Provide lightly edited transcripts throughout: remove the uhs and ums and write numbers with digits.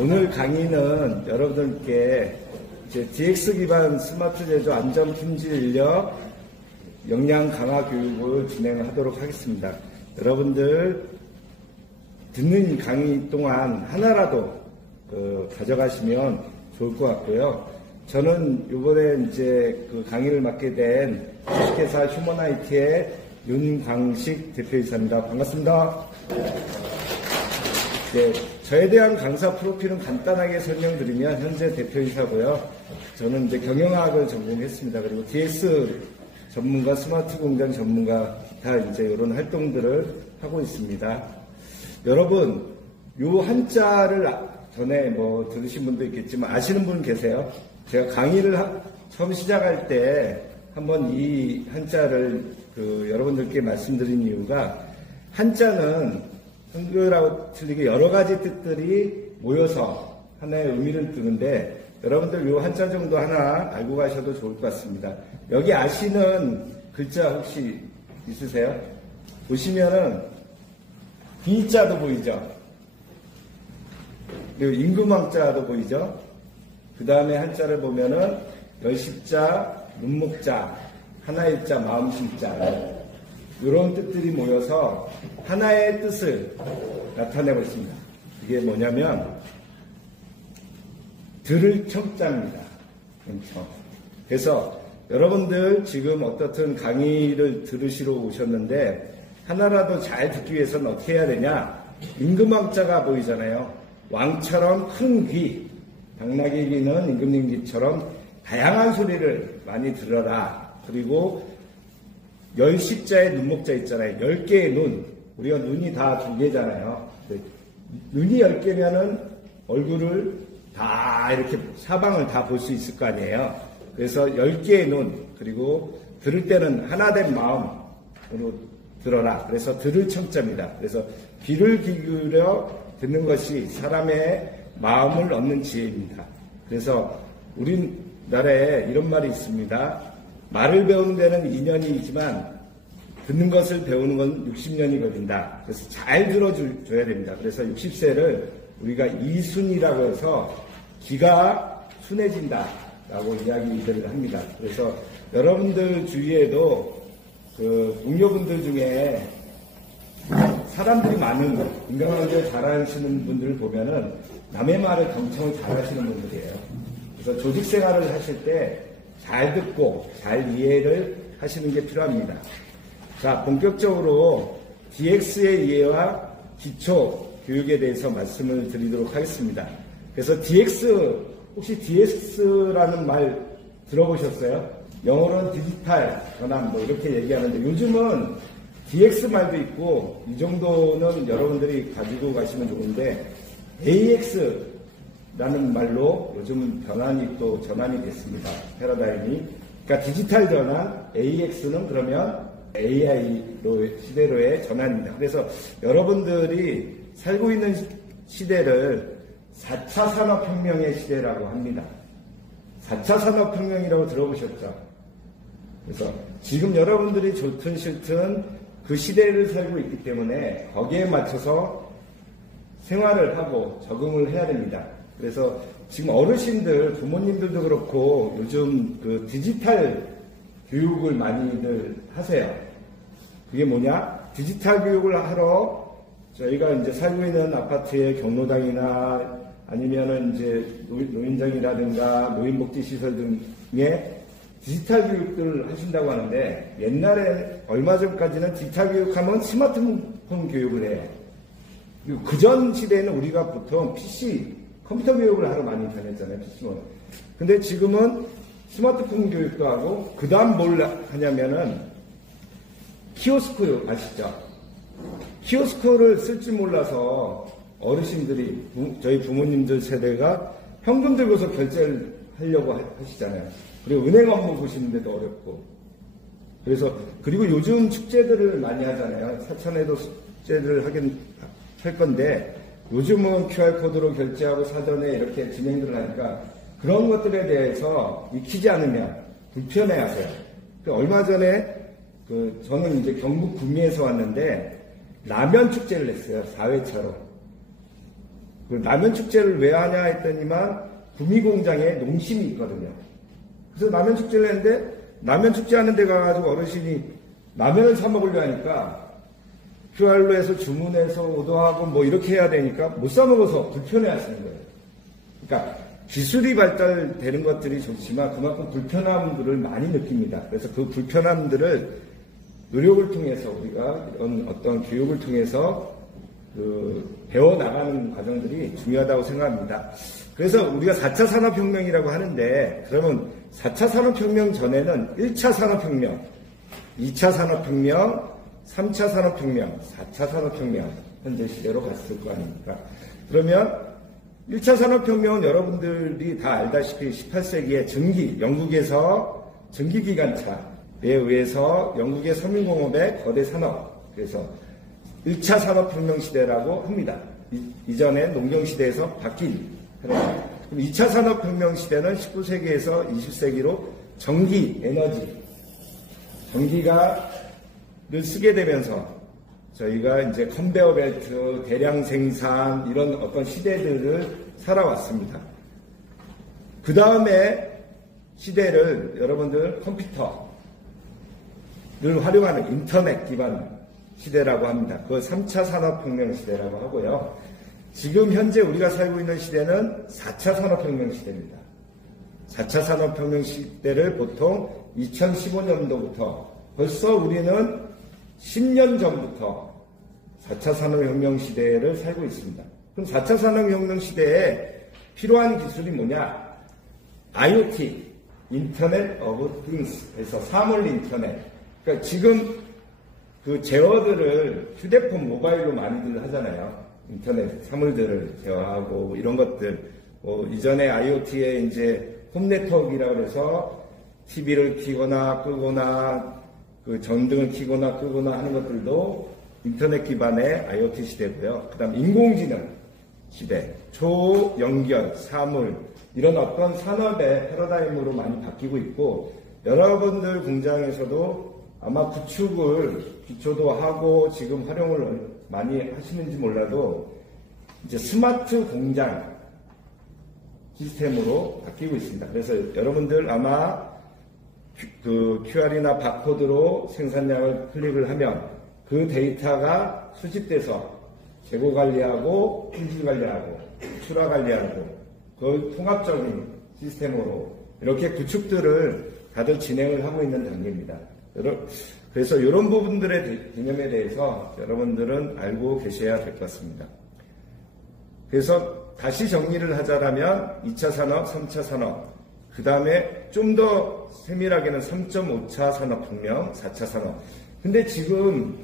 오늘 강의는 여러분들께 이제 DX 기반 스마트 제조 안전 품질 인력 역량 강화 교육을 진행하도록 하겠습니다. 여러분들 듣는 강의 동안 하나라도 가져가시면 좋을 것 같고요. 저는 이번에 이제 그 강의를 맡게 된 주식회사 휴먼IT의 윤광식 대표이사입니다. 반갑습니다. 네, 저에 대한 강사 프로필은 간단하게 설명드리면 현재 대표이사고요. 저는 이제 경영학을 전공했습니다. 그리고 DX 전문가, 스마트 공장 전문가, 기타 이제 이런 활동들을 하고 있습니다. 여러분, 요 한자를 전에 뭐 들으신 분도 있겠지만 아시는 분 계세요? 제가 강의를 처음 시작할 때 한번 이 한자를 여러분들께 말씀드린 이유가 한자는 한글하고 틀리게 여러 가지 뜻들이 모여서 하나의 의미를 두는데 여러분들 요 한자 정도 하나 알고 가셔도 좋을 것 같습니다. 여기 아시는 글자 혹시 있으세요? 보시면은 비자도 보이죠? 그리고 임금왕자도 보이죠? 그 다음에 한자를 보면은 열십자, 눈목자, 하나의 자, 마음심자 이런 뜻들이 모여서 하나의 뜻을 나타내고 있습니다. 이게 뭐냐면 들을 청자입니다. 그래서 여러분들 지금 어떻든 강의를 들으시러 오셨는데 하나라도 잘 듣기 위해서는 어떻게 해야 되냐? 임금왕자가 보이잖아요. 왕처럼 큰 귀, 당나귀 귀는 임금님 귀처럼 다양한 소리를 많이 들어라. 그리고 열십자의 눈목자 있잖아요. 10개의 눈. 우리가 눈이 다 2개잖아요. 눈이 10개면은 얼굴을 다 이렇게 사방을 다 볼 수 있을 거 아니에요. 그래서 10개의 눈, 그리고 들을 때는 하나된 마음으로 들어라. 그래서 들을 청자입니다. 그래서 귀를 기울여 듣는 것이 사람의 마음을 얻는 지혜입니다. 그래서 우리나라에 이런 말이 있습니다. 말을 배우는 데는 2년이지만 듣는 것을 배우는 건 60년이 걸린다. 그래서 잘 들어줘야 됩니다. 그래서 60세를 우리가 이순이라고 해서 귀가 순해진다라고 이야기를 합니다. 그래서 여러분들 주위에도 동료분들 중에 사람들이 많은 인간관계 잘하시는 분들을 보면은 남의 말을 경청을 잘하시는 분들이에요. 그래서 조직 생활을 하실 때 잘 듣고 잘 이해를 하시는 게 필요합니다. 자, 본격적으로 DX의 이해와 기초 교육에 대해서 말씀을 드리도록 하겠습니다. 그래서 DX, 혹시 DX라는 말 들어보셨어요? 영어로는 디지털 전환 뭐 이렇게 얘기하는데 요즘은 DX 말도 있고 이 정도는 여러분들이 가지고 가시면 좋은데 AX라는 말로 요즘은 또 전환이 됐습니다. 패러다임이. 그러니까 디지털 전환, AX는 그러면 AI로 시대로의 전환입니다. 그래서 여러분들이 살고 있는 시대를 4차 산업혁명의 시대라고 합니다. 4차 산업혁명이라고 들어보셨죠? 그래서 지금 여러분들이 좋든 싫든 그 시대를 살고 있기 때문에 거기에 맞춰서 생활을 하고 적응을 해야 됩니다. 그래서 지금 어르신들, 부모님들도 그렇고 요즘 그 디지털 교육을 많이들 하세요. 그게 뭐냐? 디지털 교육을 하러 저희가 이제 살고 있는 아파트의 경로당이나 아니면은 이제 노인정이라든가 노인복지시설 등에 디지털 교육들을 하신다고 하는데 옛날에 얼마 전까지는 디지털 교육하면 스마트폰 교육을 해요. 그리고 그전 시대에는 우리가 보통 PC, 컴퓨터 교육을 하러 많이 다녔잖아요. PC원. 근데 지금은 스마트폰 교육도 하고 그 다음 뭘 하냐면은 키오스크 아시죠? 키오스크를 쓸 줄 몰라서 어르신들이 저희 부모님들 세대가 현금 들고서 결제를 하려고 하시잖아요. 그리고 은행 업무 보시는데도 어렵고. 그리고 요즘 축제들을 많이 하잖아요. 사천에도 축제를 할 건데 요즘은 QR코드로 결제하고 사전에 이렇게 진행들을 하니까 그런 것들에 대해서 익히지 않으면 불편해 하세요. 얼마 전에 저는 이제 경북 구미에서 왔는데 라면 축제를 했어요. 4회차로. 라면 축제를 왜 하냐 했더니만 구미공장에 농심이 있거든요. 그래서 라면 축제를 했는데 라면 축제 하는 데 가가지고 어르신이 라면을 사 먹으려 하니까 QR로 해서 주문해서 오더하고 뭐 이렇게 해야 되니까 못 사 먹어서 불편해 하시는 거예요. 그러니까 기술이 발달되는 것들이 좋지만 그만큼 불편함들을 많이 느낍니다. 그래서 그 불편함들을 노력을 통해서 우리가 이런 어떤 교육을 통해서 배워나가는 과정들이 중요하다고 생각합니다. 그래서 우리가 4차 산업혁명이라고 하는데 그러면 4차 산업혁명 전에는 1차 산업혁명, 2차 산업혁명, 3차 산업혁명, 4차 산업혁명 현재 시대로 갔을 거 아닙니까? 그러면 1차 산업혁명은 여러분들이 다 알다시피 18세기에 영국에서 전기기관차에 의해서 영국의 서민공업의 거대 산업, 그래서 1차 산업혁명 시대라고 합니다. 이전에 농경시대에서 바뀐. 그럼 2차 산업혁명 시대는 19세기에서 20세기로 전기, 에너지, 전기가를 쓰게 되면서 저희가 이제 컨베어 벨트, 대량 생산, 이런 어떤 시대들을 살아왔습니다. 그 다음에 시대를 여러분들 컴퓨터를 활용하는 인터넷 기반 시대라고 합니다. 그걸 3차 산업혁명 시대라고 하고요. 지금 현재 우리가 살고 있는 시대는 4차 산업혁명 시대입니다. 4차 산업혁명 시대를 보통 2015년도부터 벌써 우리는 10년 전부터 4차 산업혁명 시대를 살고 있습니다. 그럼 4차 산업혁명 시대에 필요한 기술이 뭐냐? IoT, 인터넷 오브 띵스에서 사물 인터넷. 그러니까 지금 그 제어들을 휴대폰, 모바일로 많이들 하잖아요. 인터넷 사물들을 제어하고 이런 것들. 이전에 IoT에 이제 홈 네트워크라고 해서 TV를 켜거나 끄거나 그 전등을 켜거나 끄거나 하는 것들도 인터넷 기반의 IoT 시대고요. 그 다음 인공지능 시대, 초연결, 사물, 이런 어떤 산업의 패러다임으로 많이 바뀌고 있고, 여러분들 공장에서도 아마 구축을 기초도 하고 지금 활용을 많이 하시는지 몰라도 이제 스마트 공장 시스템으로 바뀌고 있습니다. 그래서 여러분들 아마 그 QR이나 바코드로 생산량을 클릭을 하면 그 데이터가 수집돼서 재고 관리하고 품질 관리하고 출하 관리하고 그 통합적인 시스템으로 이렇게 구축들을 다들 진행을 하고 있는 단계입니다. 그래서 이런 부분들의 개념에 대해서 여러분들은 알고 계셔야 될 것 같습니다. 그래서 다시 정리를 하자면 2차 산업, 3차 산업, 그 다음에 좀 더 세밀하게는 3.5차 산업혁명, 4차 산업. 근데 지금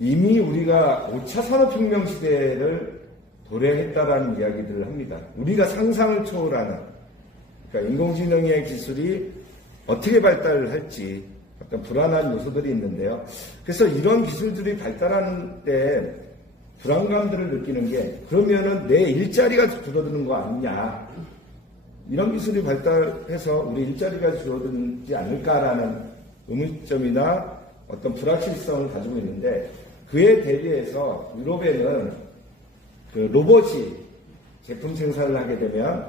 이미 우리가 5차 산업혁명 시대를 도래했다라는 이야기들을 합니다. 우리가 상상을 초월하는, 그러니까 인공지능의 기술이 어떻게 발달을 할지 어떤 불안한 요소들이 있는데요. 그래서 이런 기술들이 발달하는 때 불안감들을 느끼는 게, 그러면은 내 일자리가 줄어드는 거 아니냐. 이런 기술이 발달해서 우리 일자리가 줄어들지 않을까라는 의문점이나 어떤 불확실성을 가지고 있는데, 그에 대비해서 유럽에는 그 로봇이 제품 생산을 하게 되면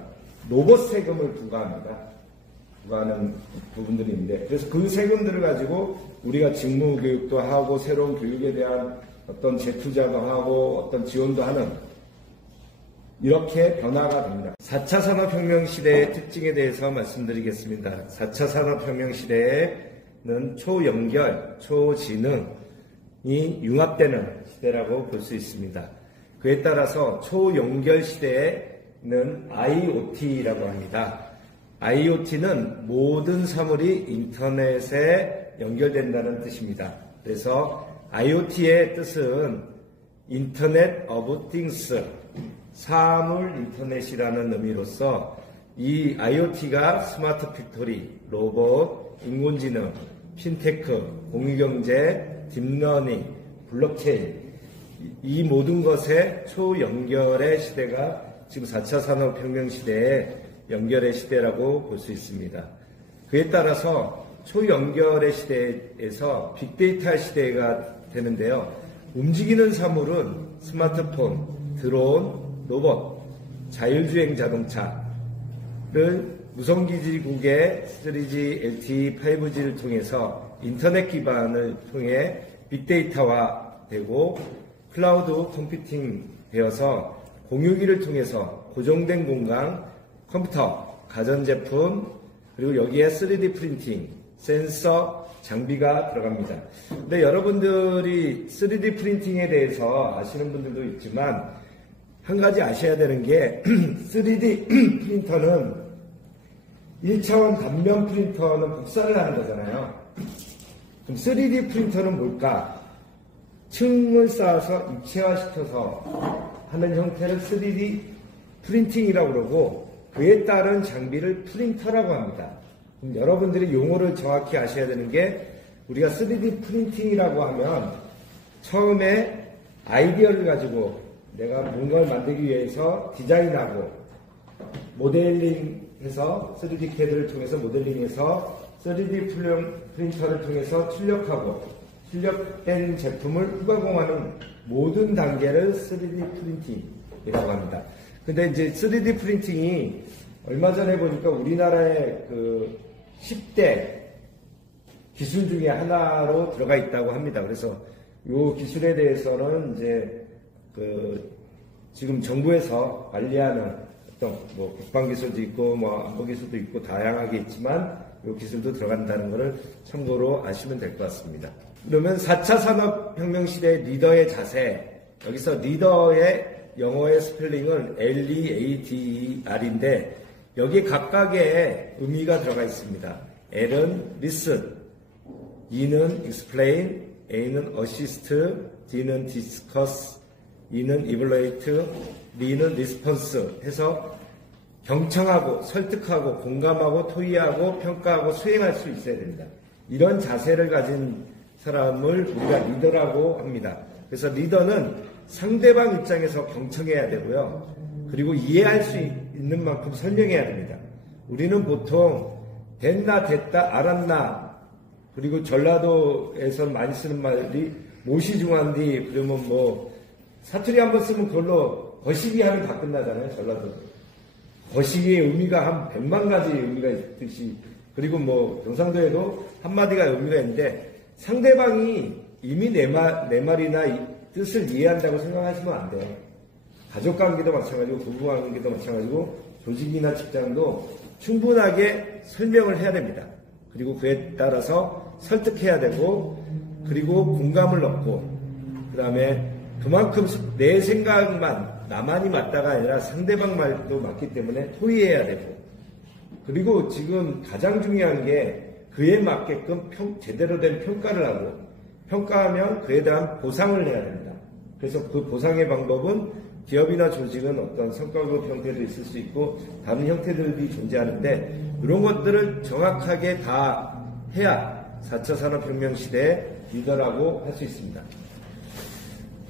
로봇 세금을 부과하는 부분들이 있는데, 그래서 그 세금들을 가지고 우리가 직무 교육도 하고 새로운 교육에 대한 어떤 재투자도 하고 어떤 지원도 하는, 이렇게 변화가 됩니다. 4차 산업혁명 시대의 특징에 대해서 말씀드리겠습니다. 4차 산업혁명 시대에는 초연결, 초지능이 융합되는 시대라고 볼 수 있습니다. 그에 따라서 초연결 시대에는 IoT라고 합니다. IoT는 모든 사물이 인터넷에 연결된다는 뜻입니다. 그래서 IoT의 뜻은 인터넷 오브 띵스, 사물 인터넷이라는 의미로서 이 IoT가 스마트 팩토리, 로봇, 인공지능, 핀테크, 공유경제, 딥러닝, 블록체인, 이 모든 것의 초연결의 시대가 지금 4차 산업혁명 시대의 연결의 시대라고 볼 수 있습니다. 그에 따라서 초연결의 시대에서 빅데이터 시대가 되는데요. 움직이는 사물은 스마트폰, 드론, 로봇, 자율주행 자동차를 무성기지국의 3G, LTE, 5G를 통해서 인터넷 기반을 통해 빅데이터화되고 클라우드 컴퓨팅 되어서 공유기를 통해서 고정된 공간, 컴퓨터, 가전제품, 그리고 여기에 3D 프린팅, 센서, 장비가 들어갑니다. 근데 여러분들이 3D 프린팅에 대해서 아시는 분들도 있지만 한 가지 아셔야 되는 게 3D 프린터는 1차원 단면 프린터는 복사를 하는 거잖아요. 그럼 3D 프린터는 뭘까? 층을 쌓아서 입체화시켜서 하는 형태를 3D 프린팅이라고 그러고 그에 따른 장비를 프린터라고 합니다. 그럼 여러분들이 용어를 정확히 아셔야 되는 게 우리가 3D 프린팅이라고 하면 처음에 아이디어를 가지고 내가 뭔가를 만들기 위해서 디자인하고 모델링해서 3D CAD를 통해서 모델링해서 3D 프린터를 통해서 출력하고 출력된 제품을 후가공하는 모든 단계를 3D 프린팅이라고 합니다. 근데 이제 3D 프린팅이 얼마 전에 보니까 우리나라의 그 10대 기술 중에 하나로 들어가 있다고 합니다. 그래서 이 기술에 대해서는 이제 지금 정부에서 관리하는 어떤 뭐 국방 기술도 있고 뭐 안보 기술도 있고 다양하게 있지만 이 기술도 들어간다는 것을 참고로 아시면 될 것 같습니다. 그러면 4차 산업혁명 시대 리더의 자세, 여기서 리더의 영어의 스펠링은 Leader인데 여기 각각의 의미가 들어가 있습니다. L은 listen, E는 explain, A는 assist, D는 discuss, E는 evaluate, D는 response 해서 경청하고 설득하고 공감하고 토의하고 평가하고 수행할 수 있어야 됩니다. 이런 자세를 가진 사람을 우리가 리더라고 합니다. 그래서 리더는 상대방 입장에서 경청해야 되고요. 그리고 이해할 수 있는 만큼 설명해야 됩니다. 우리는 보통 됐나 됐다 알았나 그리고 전라도에서 많이 쓰는 말이 모시중한디 그러면 뭐 사투리 한번 쓰면 그걸로 거시기 하면 다 끝나잖아요. 전라도 거시기의 의미가 한 100만 가지 의미가 있듯이 그리고 뭐 경상도에도 한마디가 의미가 있는데 상대방이 이미 내 말이나 뜻을 이해한다고 생각하시면 안 돼요. 가족관계도 마찬가지고 부부관계도 마찬가지고 조직이나 직장도 충분하게 설명을 해야 됩니다. 그리고 그에 따라서 설득해야 되고 그리고 공감을 얻고 그 다음에 그만큼 내 생각만 나만이 맞다가 아니라 상대방 말도 맞기 때문에 토의해야 되고 그리고 지금 가장 중요한 게 그에 맞게끔 제대로 된 평가를 하고 평가하면 그에 대한 보상을 해야 됩니다. 그래서 그 보상의 방법은 기업이나 조직은 어떤 성과급 형태도 있을 수 있고 다른 형태들이 존재하는데 이런 것들을 정확하게 다 해야 4차 산업혁명 시대의 리더라고 할 수 있습니다.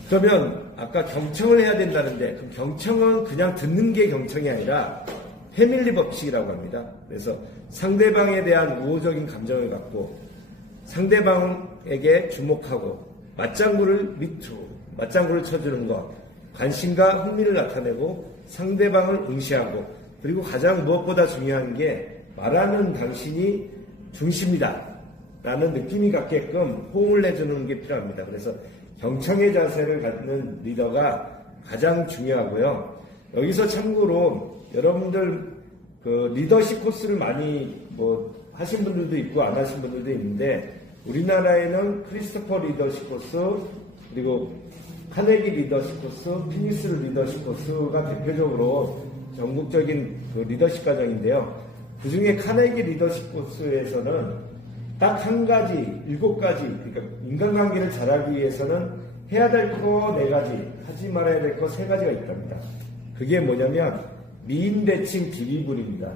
그러면 아까 경청을 해야 된다는데 그럼 경청은 그냥 듣는 게 경청이 아니라 패밀리 법칙이라고 합니다. 그래서 상대방에 대한 우호적인 감정을 갖고 상대방에게 주목하고 맞장구를 쳐주는 것, 관심과 흥미를 나타내고 상대방을 응시하고 그리고 가장 무엇보다 중요한 게 말하는 당신이 중심이다 라는 느낌이 갖게끔 호응을 해주는 게 필요합니다. 그래서 경청의 자세를 갖는 리더가 가장 중요하고요. 여기서 참고로 여러분들 그 리더십 코스를 많이 뭐 하신 분들도 있고 안 하신 분들도 있는데 우리나라에는 크리스토퍼 리더십 코스 그리고 카네기 리더십 코스, 피니스 리더십 코스가 대표적으로 전국적인 그 리더십 과정인데요. 그 중에 카네기 리더십 코스에서는 딱 한 가지, 7가지, 그러니까 인간관계를 잘하기 위해서는 해야 될 거 4가지, 하지 말아야 될 거 3가지가 있답니다. 그게 뭐냐면 미인대칭 비리불입니다.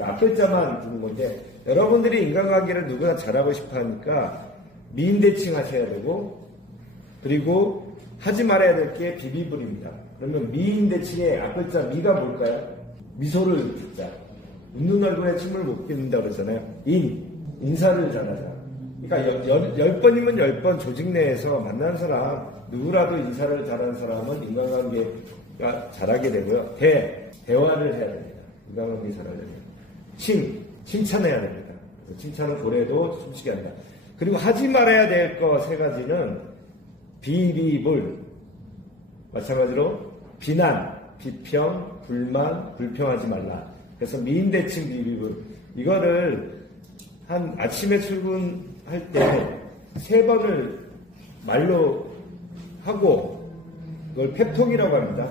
앞글자만 두는 건데 여러분들이 인간관계를 누구나 잘하고 싶어 하니까 미인대칭 하셔야 되고 그리고 하지 말아야 될 게 비비불입니다. 그러면 미인대칭의 앞글자 미가 뭘까요? 미소를 짓자. 웃는 얼굴에 침을 못 뱉는다고 그러잖아요. 인사를 잘하자. 그러니까 10번이면 10번 조직 내에서 만난 사람 누구라도 인사를 잘하는 사람은 인간관계 잘하게 되고요. 대화를 해야 됩니다. 인간관계 잘하려면. 칭찬해야 됩니다. 칭찬은 고래도 숨쉬게 한다. 그리고 하지 말아야 될 거 세 가지는 비리불, 마찬가지로 비난, 비평, 불만, 불평하지 말라. 그래서 미인대칭 비리불, 이거를 한 아침에 출근할 때 3번을 말로 하고, 그걸 펩톡이라고 합니다.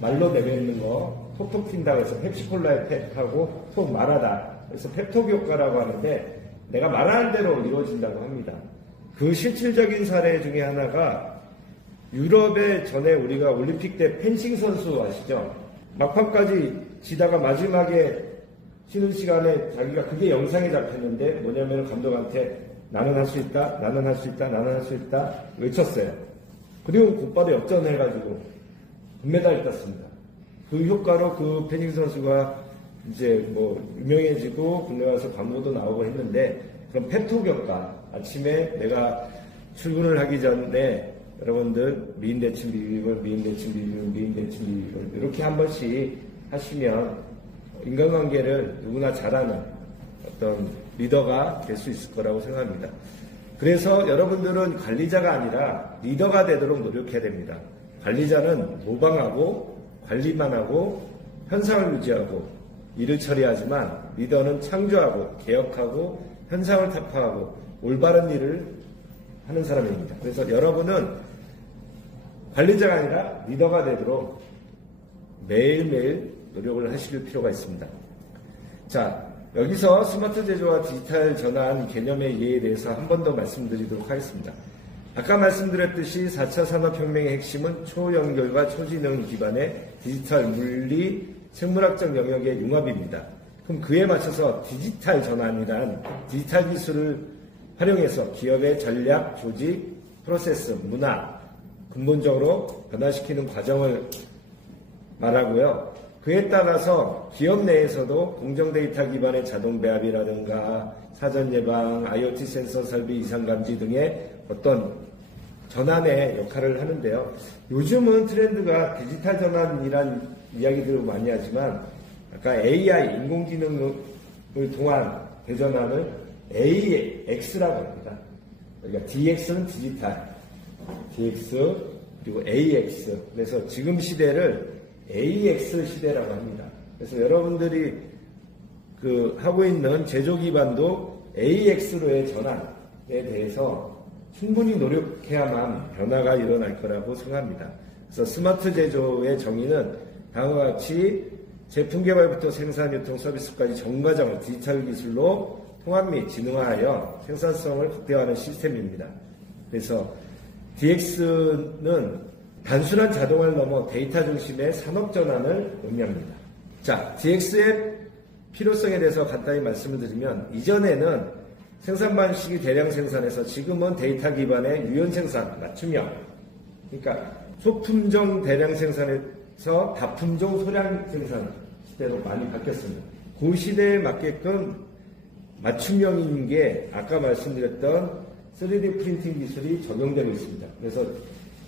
말로 내뱉는 거, 톡톡 튄다 그래서 펩시콜라에 펩하고 톡 말하다. 그래서 펩톡 효과라고 하는데, 내가 말하는 대로 이루어진다고 합니다. 그 실질적인 사례 중에 하나가 유럽에 전에 우리가 올림픽 때 펜싱 선수 아시죠? 막판까지 지다가 마지막에 쉬는 시간에 자기가 그게 영상에 잡혔는데 뭐냐면 감독한테 나는 할 수 있다, 나는 할 수 있다, 나는 할 수 있다 외쳤어요. 그리고 곧바로 역전해가지고 금메달을 땄습니다. 그 효과로 그 펜싱 선수가 이제 뭐 유명해지고 국내 가서 광고도 나오고 했는데, 그럼 펩톡 효과, 아침에 내가 출근을 하기 전에 여러분들 미인대칭 비밀, 미인대칭 비밀, 미인대칭 비밀 이렇게 한 번씩 하시면 인간관계를 누구나 잘하는 어떤 리더가 될 수 있을 거라고 생각합니다. 그래서 여러분들은 관리자가 아니라 리더가 되도록 노력해야 됩니다. 관리자는 모방하고 관리만 하고 현상을 유지하고 일을 처리하지만, 리더는 창조하고 개혁하고 현상을 타파하고 올바른 일을 하는 사람입니다. 그래서 여러분은 관리자가 아니라 리더가 되도록 매일매일 노력을 하실 필요가 있습니다. 자, 여기서 스마트 제조와 디지털 전환 개념의 이해에 대해서 한 번 더 말씀드리도록 하겠습니다. 아까 말씀드렸듯이 4차 산업혁명의 핵심은 초연결과 초지능 기반의 디지털, 물리, 생물학적 영역의 융합입니다. 그럼 그에 맞춰서 디지털 전환이란 디지털 기술을 활용해서 기업의 전략, 조직, 프로세스, 문화, 근본적으로 변화시키는 과정을 말하고요. 그에 따라서 기업 내에서도 공정 데이터 기반의 자동 배합이라든가 사전 예방, IoT 센서 설비 이상 감지 등의 어떤 전환의 역할을 하는데요. 요즘은 트렌드가 디지털 전환이란 이야기들을 많이 하지만, 아까 AI, 인공지능을 통한 대전환을 AX라고 합니다. 그러니까 DX는 디지털, DX, 그리고 AX. 그래서 지금 시대를 AX 시대라고 합니다. 그래서 여러분들이 하고 있는 제조 기반도 AX로의 전환에 대해서 충분히 노력해야만 변화가 일어날 거라고 생각합니다. 그래서 스마트 제조의 정의는 다음과 같이 제품 개발부터 생산, 유통, 서비스까지 전 과정을 디지털 기술로 통합 및 진흥화하여 생산성을 극대화하는 시스템입니다. 그래서 DX는 단순한 자동화를 넘어 데이터 중심의 산업 전환을 의미합니다. 자, DX의 필요성에 대해서 간단히 말씀을 드리면, 이전에는 생산 방식이 대량 생산에서 지금은 데이터 기반의 유연 생산, 맞춤형, 그러니까 소품종 대량 생산에서 다품종 소량 생산 시대로 많이 바뀌었습니다. 그 시대에 맞게끔 맞춤형인 게 아까 말씀드렸던 3D 프린팅 기술이 적용되고 있습니다. 그래서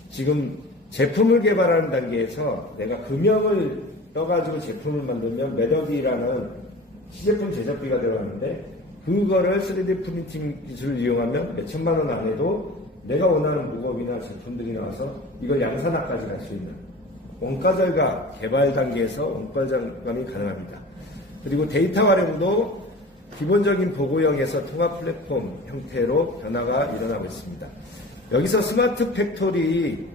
지금 제품을 개발하는 단계에서 내가 금형을 떠가지고 제품을 만들면 매덕이라는 시제품 제작비가 들어가는데, 그거를 3D 프린팅 기술을 이용하면 몇 천만 원 안에도 내가 원하는 무겁이나 제품들이 나와서 이걸 양산화까지 갈 수 있는 원가 절감 개발 단계에서 원가 절감이 가능합니다. 그리고 데이터 활용도 기본적인 보고형에서 통합 플랫폼 형태로 변화가 일어나고 있습니다. 여기서 스마트 팩토리에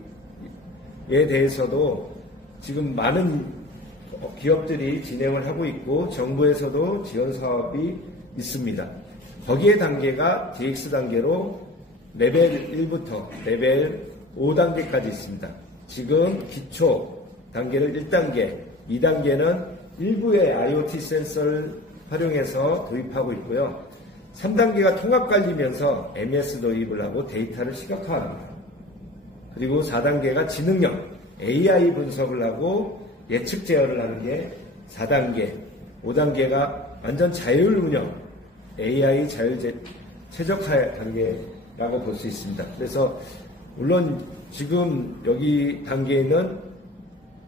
대해서도 지금 많은 기업들이 진행을 하고 있고 정부에서도 지원 사업이 있습니다. 거기에 단계가 DX 단계로 레벨 1부터 레벨 5단계까지 있습니다. 지금 기초 단계를 1단계, 2단계는 일부의 IoT 센서를 활용해서 도입하고 있고요. 3단계가 통합관리면서 MES 도입을 하고 데이터를 시각화합니다. 그리고 4단계가 지능형 AI 분석을 하고 예측 제어를 하는 게 4단계, 5단계가 완전 자율 운영 AI 자율 최적화 단계라고 볼 수 있습니다. 그래서 물론 지금 여기 단계에는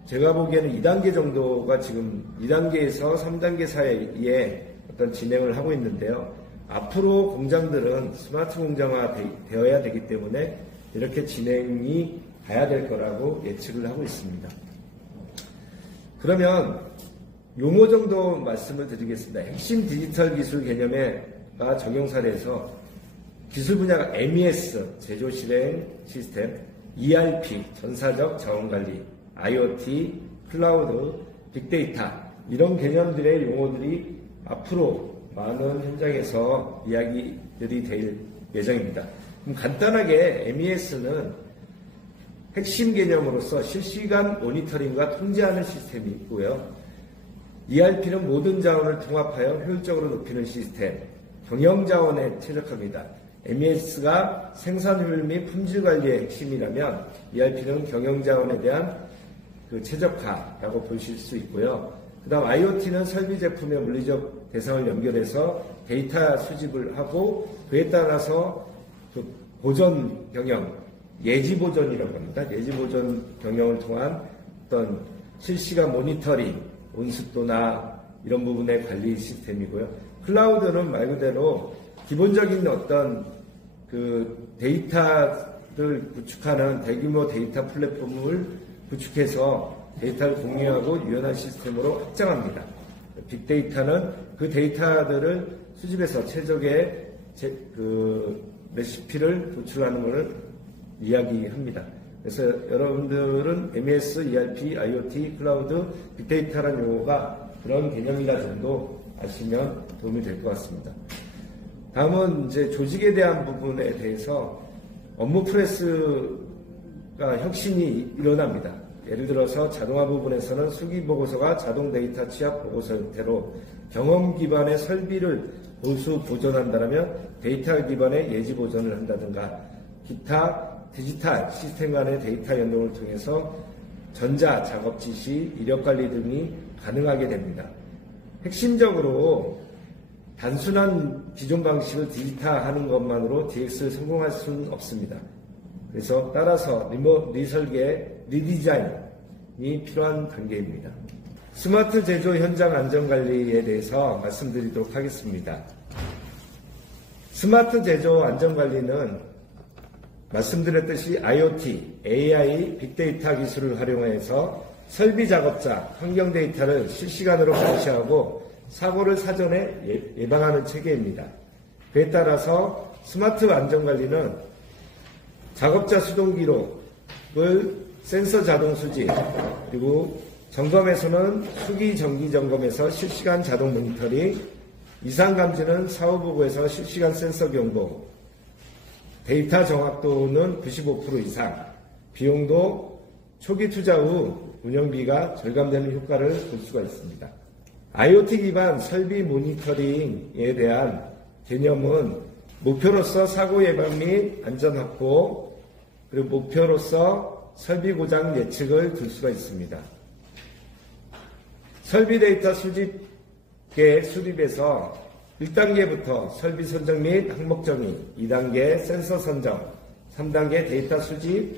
제가 보기에는 2단계 정도가 지금 2단계에서 3단계 사이에 어떤 진행을 하고 있는데요. 앞으로 공장들은 스마트 공장화 되어야 되기 때문에 이렇게 진행이 가야 될 거라고 예측을 하고 있습니다. 그러면 용어 정도 말씀을 드리겠습니다. 핵심 디지털 기술 개념에가 적용 사례에서 기술 분야가 MES, 제조 실행 시스템, ERP, 전사적 자원관리, IoT, 클라우드, 빅데이터 이런 개념들의 용어들이 앞으로 많은 현장에서 이야기들이 될 예정입니다. 그럼 간단하게 MES는 핵심 개념으로서 실시간 모니터링과 통제하는 시스템이 있고요. ERP는 모든 자원을 통합하여 효율적으로 높이는 시스템, 경영 자원에 최적합니다. MES가 생산효율 및 품질 관리의 핵심이라면 ERP는 경영 자원에 대한 최적화라고 보실 수 있고요. 그 다음 IoT는 설비 제품의 물리적 대상을 연결해서 데이터 수집을 하고 그에 따라서 보존 경영, 예지 보존이라고 합니다. 예지 보존 경영을 통한 어떤 실시간 모니터링, 온습도나 이런 부분의 관리 시스템이고요. 클라우드는 말 그대로 기본적인 어떤 데이터를 구축하는 대규모 데이터 플랫폼을 구축해서 데이터를 공유하고 유연한 시스템으로 확장합니다. 빅데이터는 그 데이터들을 수집해서 최적의 레시피를 도출하는 것을 이야기합니다. 그래서 여러분들은 MES, ERP, IoT, 클라우드, 빅데이터라는 용어가 그런 개념이라 정도 아시면 도움이 될 것 같습니다. 다음은 이제 조직에 대한 부분에 대해서 업무 프레스가 혁신이 일어납니다. 예를 들어서 자동화 부분에서는 수기 보고서가 자동 데이터 취합 보고서 형태로 경험 기반의 설비를 보존한다면 데이터 기반의 예지 보존을 한다든가 기타 디지털 시스템 간의 데이터 연동을 통해서 전자, 작업 지시, 이력 관리 등이 가능하게 됩니다. 핵심적으로 단순한 기존 방식을 디지털화하는 것만으로 DX를 성공할 수는 없습니다. 그래서 따라서 리설계, 리디자인이 필요한 단계입니다. 스마트 제조 현장 안전관리에 대해서 말씀드리도록 하겠습니다. 스마트 제조 안전관리는 말씀드렸듯이 IoT, AI, 빅데이터 기술을 활용해서 설비 작업자, 환경 데이터를 실시간으로 감시하고 사고를 사전에 예방하는 체계입니다. 그에 따라서 스마트 안전관리는 작업자 수동 기록을 센서 자동 수집, 그리고 점검에서는 수기 정기 점검에서 실시간 자동 모니터링, 이상 감지는 사후 보고에서 실시간 센서 경고, 데이터 정확도는 95% 이상, 비용도 초기 투자 후 운영비가 절감되는 효과를 볼 수가 있습니다. IoT 기반 설비 모니터링에 대한 개념은 목표로서 사고 예방 및 안전 확보, 그리고 목표로서 설비 고장 예측을 둘 수가 있습니다. 설비 데이터 수립에서 1단계부터 설비 선정 및 항목 정의, 2단계 센서 선정, 3단계 데이터 수집,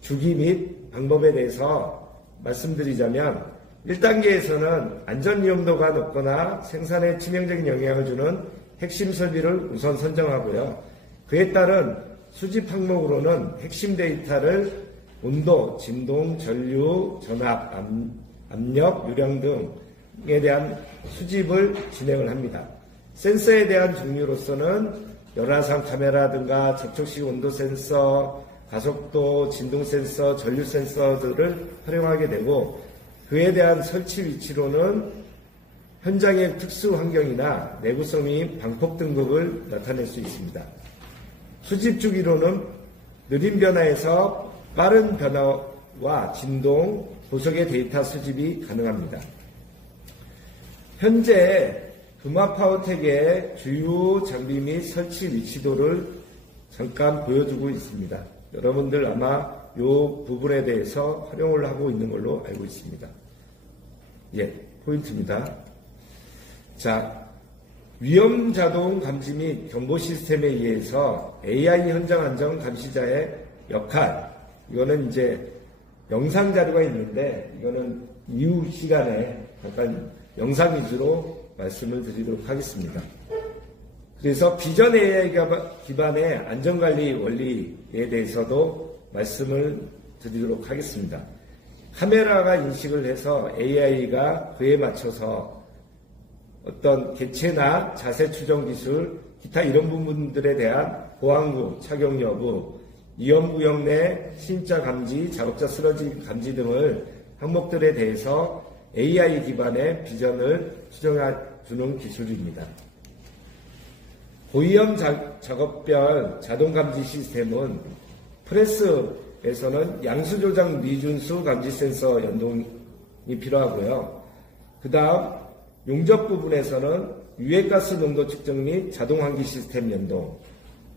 주기 및 방법에 대해서 말씀드리자면 1단계에서는 안전 위험도가 높거나 생산에 치명적인 영향을 주는 핵심 설비를 우선 선정하고요. 그에 따른 수집 항목으로는 핵심 데이터를 온도, 진동, 전류, 전압, 압력, 유량 등에 대한 수집을 진행을 합니다. 센서에 대한 종류로서는 열화상 카메라든가 접촉식 온도 센서, 가속도, 진동 센서, 전류 센서들을 활용하게 되고 그에 대한 설치 위치로는 현장의 특수 환경이나 내구성 및 방폭 등급을 나타낼 수 있습니다. 수집 주기로는 느린 변화에서 빠른 변화와 진동, 고속의 데이터 수집이 가능합니다. 현재 금화파워텍의 주요 장비 및 설치 위치도를 잠깐 보여주고 있습니다. 여러분들 아마 이 부분에 대해서 활용을 하고 있는 걸로 알고 있습니다. 예, 포인트입니다. 자, 위험 자동 감지 및 경보 시스템에 의해서 AI 현장 안전 감시자의 역할, 이거는 이제 영상 자료가 있는데 이거는 이후 시간에 잠깐 영상 위주로 말씀을 드리도록 하겠습니다. 그래서 비전 AI 기반의 안전관리 원리에 대해서도 말씀을 드리도록 하겠습니다. 카메라가 인식을 해서 AI가 그에 맞춰서 어떤 객체나 자세 추정 기술, 기타 이런 부분들에 대한 보안구, 착용 여부, 위험구역 내 신자 감지, 작업자 쓰러짐 감지 등을 항목들에 대해서 AI 기반의 비전을 수정해주는 기술입니다. 고위험 작업별 자동 감지 시스템은 프레스에서는 양수 조작 미준수 감지 센서 연동이 필요하고요. 그 다음 용접 부분에서는 유해가스 농도 측정 및 자동 환기 시스템 연동,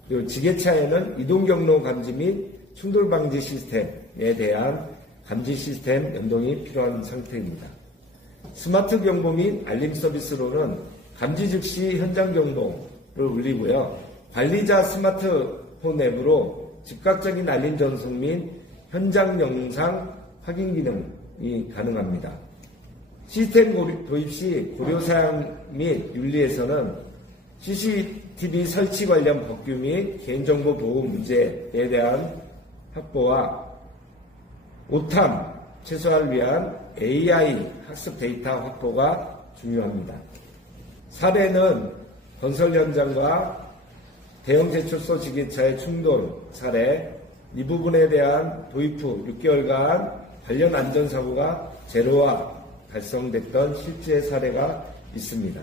그리고 지게차에는 이동 경로 감지 및 충돌 방지 시스템에 대한 감지 시스템 연동이 필요한 상태입니다. 스마트 경보 및 알림 서비스로는 감지 즉시 현장 경보를 울리고요. 관리자 스마트폰 앱으로 즉각적인 알림 전송 및 현장 영상 확인 기능이 가능합니다. 시스템 도입 시 고려사항 및 윤리에서는 CCTV 설치 관련 법규 및 개인정보 보호 문제에 대한 확보와 오탐 최소화를 위한 AI 학습 데이터 확보가 중요합니다. 사례는 건설 현장과 대형 제철소 지게차의 충돌 사례, 이 부분에 대한 도입 후 6개월간 관련 안전사고가 제로화 달성됐던 실제 사례가 있습니다.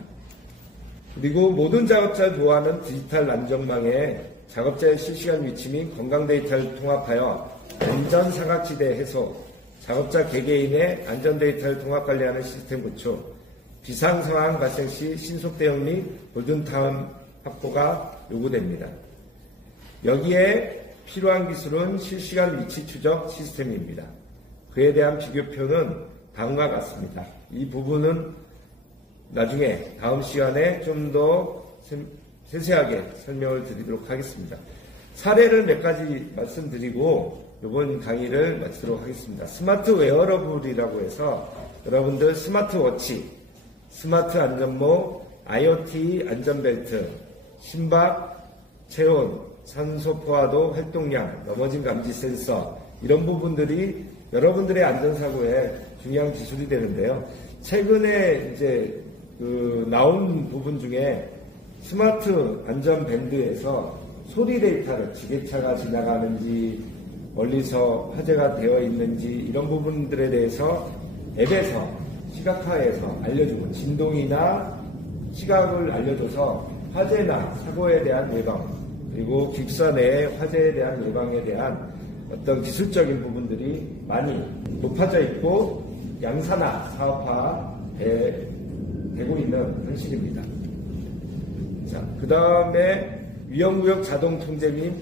그리고 모든 작업자를 보호하는 디지털 안전망에 작업자의 실시간 위치 및 건강 데이터를 통합하여 안전 사각지대 해소, 작업자 개개인의 안전 데이터를 통합 관리하는 시스템 구축, 비상 상황 발생 시 신속 대응 및 골든타임 확보가 요구됩니다. 여기에 필요한 기술은 실시간 위치 추적 시스템입니다. 그에 대한 비교표는 다음과 같습니다. 이 부분은 나중에 다음 시간에 좀 더 세세하게 설명을 드리도록 하겠습니다. 사례를 몇 가지 말씀드리고 이번 강의를 마치도록 하겠습니다. 스마트 웨어러블이라고 해서 여러분들 스마트워치, 스마트 안전모, IoT 안전벨트, 심박, 체온, 산소 포화도, 활동량, 넘어짐 감지 센서 이런 부분들이 여러분들의 안전사고에 중요한 기술이 되는데요. 최근에 이제 나온 부분 중에 스마트 안전밴드에서 소리 데이터를 지게차가 지나가는지 멀리서 화재가 되어 있는지 이런 부분들에 대해서 앱에서 시각화해서 알려주고 진동이나 시각을 알려줘서 화재나 사고에 대한 예방 그리고 기숙사 내 화재에 대한 예방에 대한 어떤 기술적인 부분들이 많이 높아져 있고 양산화 사업화되고 있는 현실입니다. 자, 그 다음에 위험구역 자동 통제 및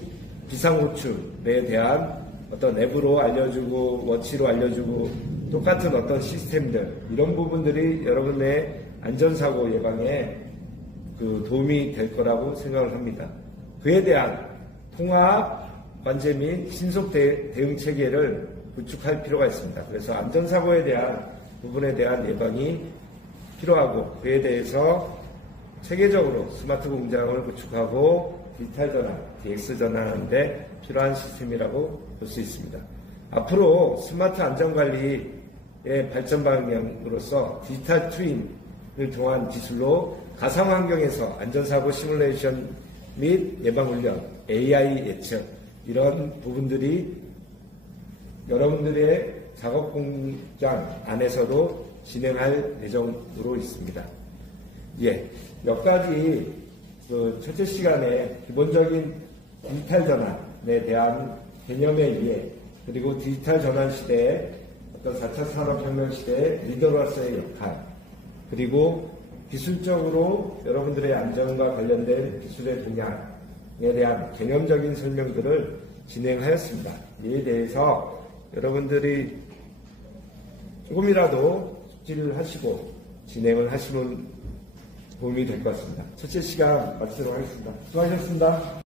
비상호출에 대한 어떤 앱으로 알려주고 워치로 알려주고 똑같은 어떤 시스템들 이런 부분들이 여러분의 안전사고 예방에 도움이 될 거라고 생각을 합니다. 그에 대한 통합 관제 및 신속 대응 체계를 구축할 필요가 있습니다. 그래서 안전사고에 대한 부분에 대한 예방이 필요하고 그에 대해서 체계적으로 스마트 공장을 구축하고 디지털 전환, DX 전환하는 데 필요한 시스템이라고 볼 수 있습니다. 앞으로 스마트 안전관리의 발전 방향으로서 디지털 트윈을 통한 기술로 가상환경에서 안전사고 시뮬레이션 및 예방훈련, AI 예측 이런 부분들이 여러분들의 작업 공장 안에서도 진행할 예정으로 있습니다. 몇 가지 첫째 시간에 기본적인 디지털 전환에 대한 개념의 이해 그리고 디지털 전환 시대에 어떤 4차 산업혁명 시대의 리더로서의 역할 그리고 기술적으로 여러분들의 안전과 관련된 기술의 동향에 대한 개념적인 설명들을 진행하였습니다. 이에 대해서 여러분들이 조금이라도 숙지를 하시고 진행을 하시면 도움이 될 것 같습니다. 첫째 시간 마치도록 하겠습니다. 수고하셨습니다.